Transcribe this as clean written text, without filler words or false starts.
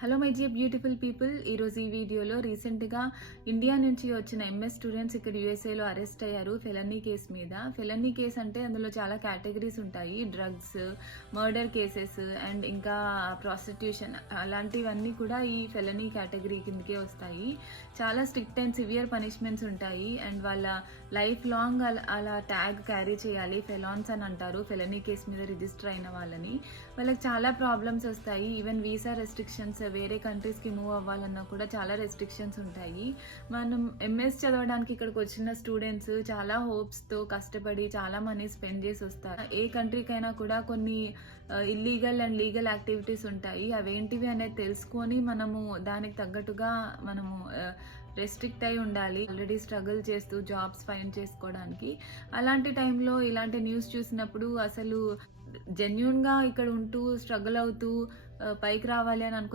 Hello my dear beautiful people. ఈరోజు ఈ వీడియోలో రీసెంట్గా ఇండియా నుంచి వచ్చిన ఎంఎస్ స్టూడెంట్స్ ఇక్కడ యూఎస్ఏలో అరెస్ట్ అయ్యారు ఫెలనీ కేస్ మీద. ఫెలనీ కేస్ అంటే అందులో చాలా కేటగిరీస్ ఉంటాయి. డ్రగ్స్, మర్డర్ కేసెస్ అండ్ ఇంకా ప్రాస్టిట్యూషన్, అలాంటివన్నీ కూడా ఈ ఫెలనీ కేటగిరీ కిందకే వస్తాయి. చాలా స్ట్రిక్ట్ అండ్ సివియర్ పనిష్మెంట్స్ ఉంటాయి అండ్ వాళ్ళ లైఫ్ లాంగ్ అలా ట్యాగ్ క్యారీ చేయాలి. ఫెలాన్స్ అని అంటారు ఫెలనీ కేస్ మీద రిజిస్టర్ అయిన వాళ్ళని. వాళ్ళకి చాలా ప్రాబ్లమ్స్ వస్తాయి. ఈవెన్ వీసా రెస్ట్రిక్షన్స్, వేరే కంట్రీస్కి మూవ్ అవ్వాలన్నా కూడా చాలా రెస్ట్రిక్షన్స్ ఉంటాయి. మనం ఎంఎస్ చదవడానికి ఇక్కడికి వచ్చిన స్టూడెంట్స్ చాలా హోప్స్తో కష్టపడి చాలా మనీ స్పెండ్ చేసి వస్తారు. ఏ కంట్రీకైనా కూడా కొన్ని ఇల్లీగల్ అండ్ లీగల్ యాక్టివిటీస్ ఉంటాయి. అవేంటివి అనేది తెలుసుకొని మనము దానికి తగ్గట్టుగా మనము రెస్ట్రిక్ట్ అయి ఉండాలి. ఆల్రెడీ స్ట్రగుల్ చేస్తూ జాబ్స్ ఫైండ్ చేసుకోవడానికి. అలాంటి టైంలో ఇలాంటి న్యూస్ చూసినప్పుడు అసలు జెన్యూన్గా ఇక్కడ ఉంటూ స్ట్రగుల్ అవుతూ పైకి రావాలి అని అనుకున్న